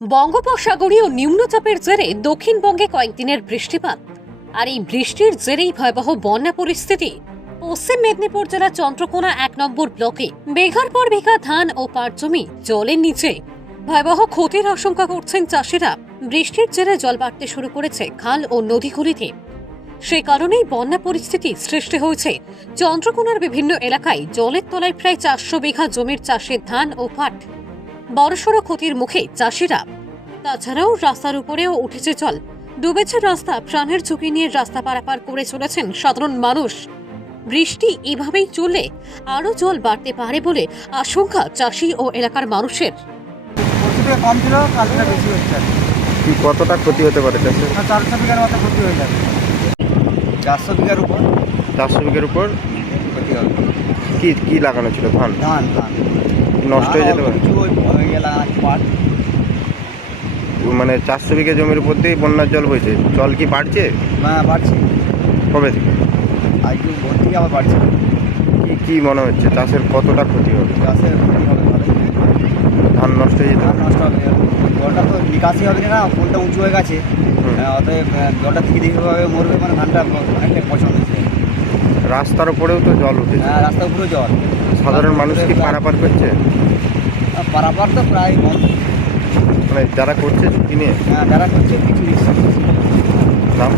বঙ্গোপসাগরীয় নিম্নচাপের জেরে দক্ষিণবঙ্গে কয়েকদিনের বৃষ্টিপাত আর এই বৃষ্টির জেরেই ভয়াবহ বন্যা পরিস্থিতি। পশ্চিম মেদিনীপুর জেলার চন্দ্রকোনা ১ নম্বর ব্লকে বিঘার পর বিঘা ধান ও পাট জমি জলের নিচে। ভয়াবহ ক্ষতির আশঙ্কা করছেন চাষিরা। বৃষ্টির জেরে জল বাড়তে শুরু করেছে খাল ও নদীগুলিতে। সে কারণেই বন্যা পরিস্থিতি সৃষ্টি হয়েছে চন্দ্রকোনার বিভিন্ন এলাকায়। জলের তলায় প্রায় ৪০০ বিঘা জমির চাষের ধান ও পাট। বড়সড় ক্ষতির মুখে চাষিরা। তাছাড়াও রাস্তার উপরেও উঠেছে জল, ডুবেছে রাস্তা। প্রাণের ঝুঁকি নিয়ে রাস্তা পারাপার করে চলেছেন সাধারণ মানুষ। বৃষ্টি এভাবেই চললে আরো জল বাড়তে পারে বলে আশঙ্কা চাষি ও এলাকার মানুষের। পরশুটা কম ছিল, কালকে বেশি হচ্ছে। কি কতটা ক্ষতি হতে পারে চাষের? 400 বিঘার মতো ক্ষতি হয়ে যাবে। 400 বিঘার উপর 400 বিঘার উপর ক্ষতি হবে। কি কি লাগানো ছিল? ধান ধান নষ্ট হয়ে যেতে পারে। কিছু ওই গেলা পাট। মানে 400 বিঘা জমির উপর দিয়ে বন্যার জল বইছে। জল কি বাড়ছে? হ্যাঁ বাড়ছে, কবে থেকে? আজকে ভোর থেকে আবার বাড়ছে। কি কি মনে হচ্ছে চাষের কতটা ক্ষতি হবে? গাছের ক্ষতি হবে, ভালোই। ধান নষ্ট হয়ে যেতে ধান পারে। নষ্ট হবে, জলটা তো নিকাশি হবে না, ফুলটা উঁচু হয়ে গেছে। অতএব জলটা থেকে দেখেভাবে মরবে, মানে ধানটা অনেকটাই পছন্দ হচ্ছে। রাস্তার উপরেও তো জল উঠেছে। হ্যাঁ রাস্তার উপরেও জল। সাধারণ মানুষ কি পারাপার করছে? পারাপার তো প্রায় বন্ধ। মানে যারা করছে ঝুঁকি নিয়ে। যারা করছে কিছু রিক্সা করছে। নাম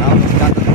নাম হচ্ছে